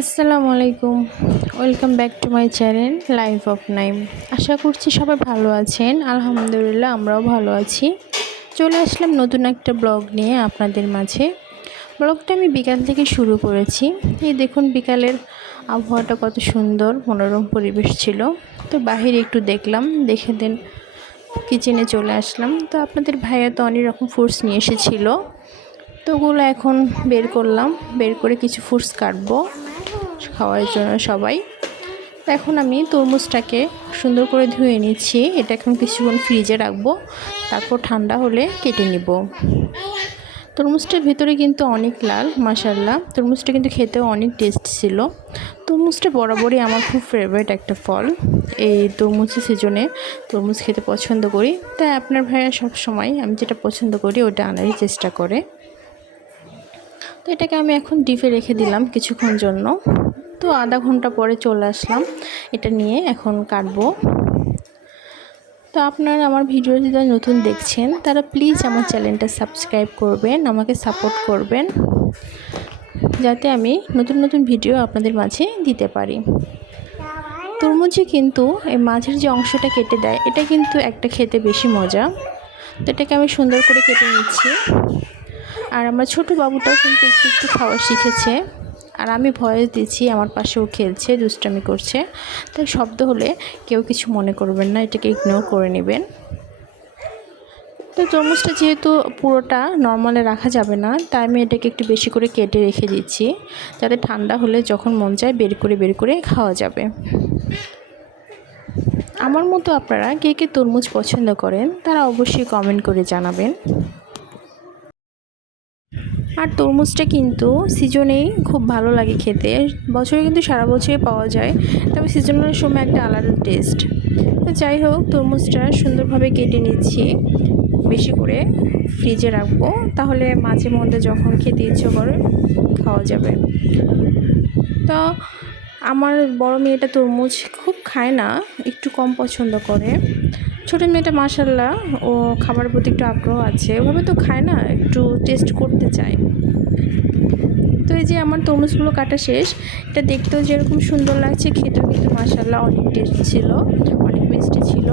আসসালামু আলাইকুম। Welcome back to my channel life of Naim. আশা করছি সবাই ভালো আছেন। আলহামদুলিল্লাহ আমরাও ভালো আছি। চলে আসলাম নতুন একটা ব্লগ নিয়ে আপনাদের মাঝে। ব্লগটা আমি বিকাল থেকে শুরু করেছি। এই দেখুন বিকালের আবহাওয়াটা কত সুন্দর, মনোরম পরিবেশ ছিল। তো বাহিরে একটু দেখলাম, দেখে দেন কিচেনে চলে আসলাম। তো আপনাদের ভাইয়া তো অনেক রকম ফ্রুটস নিয়ে এসেছিলো, তো ওগুলো এখন বের করলাম। বের করে কিছু ফ্রুটস কাটবো খাওয়ার জন্য সবাই। এখন আমি তরমুজটাকে সুন্দর করে ধুয়ে নিচ্ছি। এটা এখন কিছুক্ষণ ফ্রিজে রাখবো, তারপর ঠান্ডা হলে কেটে নিব। তরমুজটার ভিতরে কিন্তু অনেক লাল, মাশাআল্লাহ। তরমুজটা কিন্তু খেতেও অনেক টেস্ট ছিল। তরমুজটা বরাবরই আমার খুব ফেভারিট একটা ফল। এই তরমুজের সিজনে তরমুজ খেতে পছন্দ করি, তাই আপনার ভাইয়া সব সময় আমি যেটা পছন্দ করি ওটা আনারই চেষ্টা করে। তো এটাকে আমি এখন ডিপে রেখে দিলাম কিছুক্ষণ জন্য। তো আধা ঘন্টা পরে চলে আসলাম এটা নিয়ে, এখন কাটবো। তো আপনারা আমার ভিডিও যারা নতুন দেখছেন তারা প্লিজ আমার চ্যানেলটা সাবস্ক্রাইব করবেন, আমাকে সাপোর্ট করবেন, যাতে আমি নতুন নতুন ভিডিও আপনাদের মাঝে দিতে পারি। তরমুজে কিন্তু এই মাঝের যে অংশটা কেটে দেয়, এটা কিন্তু একটা খেতে বেশি মজা। তো এটাকে আমি সুন্দর করে কেটে নিচ্ছি। আর আমার ছোট বাবুটাও কিন্তু একটু একটু খাওয়া শিখেছে, আর আমি ভয়েস দিচ্ছি, আমার পাশেও খেলছে, দুষ্টামি করছে। তাই শব্দ হলে কেউ কিছু মনে করবেন না, এটাকে ইগনোর করে নেবেন। তো তরমুজটা যেহেতু পুরোটা নর্মালে রাখা যাবে না, তাই আমি এটাকে একটু বেশি করে কেটে রেখে দিচ্ছি, যাতে ঠান্ডা হলে যখন মন চায় বের করে খাওয়া যাবে। আমার মতো আপনারা কে কে তরমুজ পছন্দ করেন তারা অবশ্যই কমেন্ট করে জানাবেন। আর তরমুজটা কিন্তু সিজনেই খুব ভালো লাগে খেতে। বছরে কিন্তু সারা বছরই পাওয়া যায়, তবে সিজনের সময় একটা আলাদা টেস্ট। তো যাই হোক, তরমুজটা সুন্দরভাবে কেটে নিচ্ছি, বেশি করে ফ্রিজে রাখবো, তাহলে মাঝে মধ্যে যখন খেতে ইচ্ছে করে খাওয়া যাবে। তো আমার বড় মেয়েটা তরমুজ খুব খায় না, একটু কম পছন্দ করে। ছোটো মেয়েটা মাশাআল্লাহ, ও খাবার প্রতি একটু আগ্রহ আছে, ওভাবে তো খায় না, একটু টেস্ট করতে চায়। তো এই যে আমার তরমুজগুলো কাটা শেষ। এটা দেখতেও যেরকম সুন্দর লাগছে, খেতেও কিন্তু মাশাআল্লাহ অনেক টেস্ট ছিল, অনেক মিষ্টি ছিল।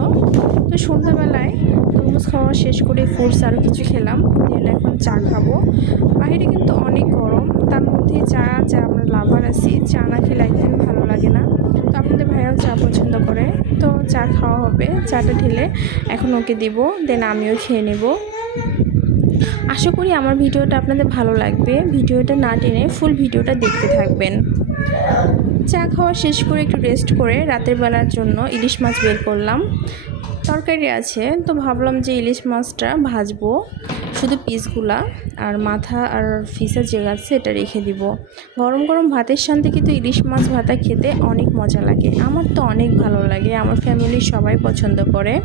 তো সন্ধ্যাবেলায় তরমুজ খাওয়া শেষ করে ফ্রুটস আরও কিছু খেলাম, দেন এখন চা খাবো। বাইরে কিন্তু অনেক গরম, তার মধ্যে চা আমরা লাভার আছি, চা না খেলে একদম ভালো লাগে না। তো আপনাদের ভাইয়াও চা পছন্দ করে, তো চা খাওয়া হবে। চাটা ঢেলে এখন ওকে দিব, দেন আমিও খেয়ে নেব। আশা করি আমার ভিডিওটা আপনাদের ভালো লাগবে। ভিডিওটা না টেনে ফুল ভিডিওটা দেখতে থাকবেন। চা খাওয়া শেষ করে একটু রেস্ট করে রাতের বেলার জন্য ইলিশ মাছ বের করলাম। তরকারি আছে, তো ভাবলাম যে ইলিশ মাছটা ভাজবো, শুধু পিসগুলা, আর মাথা আর ফিসা যে আছে এটা রেখে দিব। গরম গরম ভাতের সাথে কিন্তু ইলিশ মাছ ভাতা খেতে অনেক মজা লাগে। আমার তো অনেক ভালো লাগে, আমার ফ্যামিলির সবাই পছন্দ করে।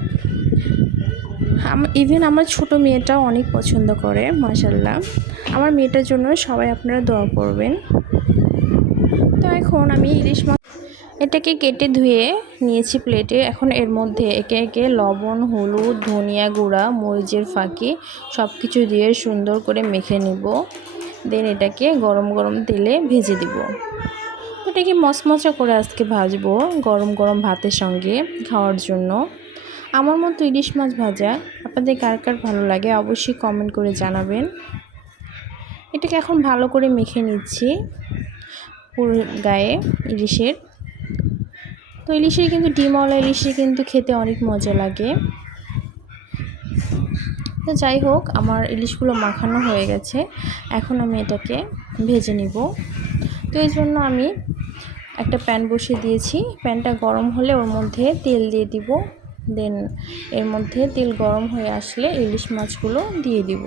ইভেন আমার ছোটো মেয়েটাও অনেক পছন্দ করে, মাশাআল্লাহ। আমার মেয়েটার জন্য সবাই আপনারা দোয়া করবেন। তো এখন আমি ইলিশ মাছ এটাকে কেটে ধুয়ে নিয়েছি প্লেটে। এখন এর মধ্যে একে একে লবণ, হলুদ, ধনিয়া গুঁড়া, মরিচের ফাঁকি সব কিছু দিয়ে সুন্দর করে মেখে নিব। দেন এটাকে গরম গরম তেলে ভেজে দিব। তো এটাকে মচমচা করে আজকে ভাজবো গরম গরম ভাতের সঙ্গে খাওয়ার জন্য। আমার মতো ইলিশ মাছ ভাজা আপনাদের কার কার ভালো লাগে অবশ্যই কমেন্ট করে জানাবেন। এটাকে এখন ভালো করে মেখে নিচ্ছি পুরো গায়ে ইলিশের। তো ইলিশের কিন্তু ডিমওয়ালা ইলিশের কিন্তু খেতে অনেক মজা লাগে। তো যাই হোক, আমার ইলিশগুলো মাখানো হয়ে গেছে, এখন আমি এটাকে ভেজে নিব। তো এই জন্য আমি একটা প্যান বসিয়ে দিয়েছি। প্যানটা গরম হলে ওর মধ্যে তেল দিয়ে দিব। দেন এর মধ্যে তেল গরম হয়ে আসলে ইলিশ মাছগুলো দিয়ে দিব।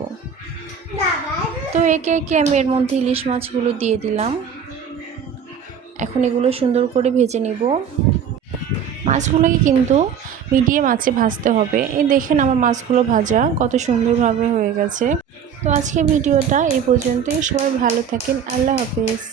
তো একে একে আমি এর মধ্যে ইলিশ মাছগুলো দিয়ে দিলাম। এখন এগুলো সুন্দর করে ভেজে নিব। মাছগুলোকে কিন্তু মিডিয়াম আঁচে ভাজতে হবে। এই দেখেন আমার মাছগুলো ভাজা কত সুন্দরভাবে হয়ে গেছে। তো আজকে ভিডিওটা এই পর্যন্তই। সবাই ভালো থাকেন। আল্লাহ হাফেজ।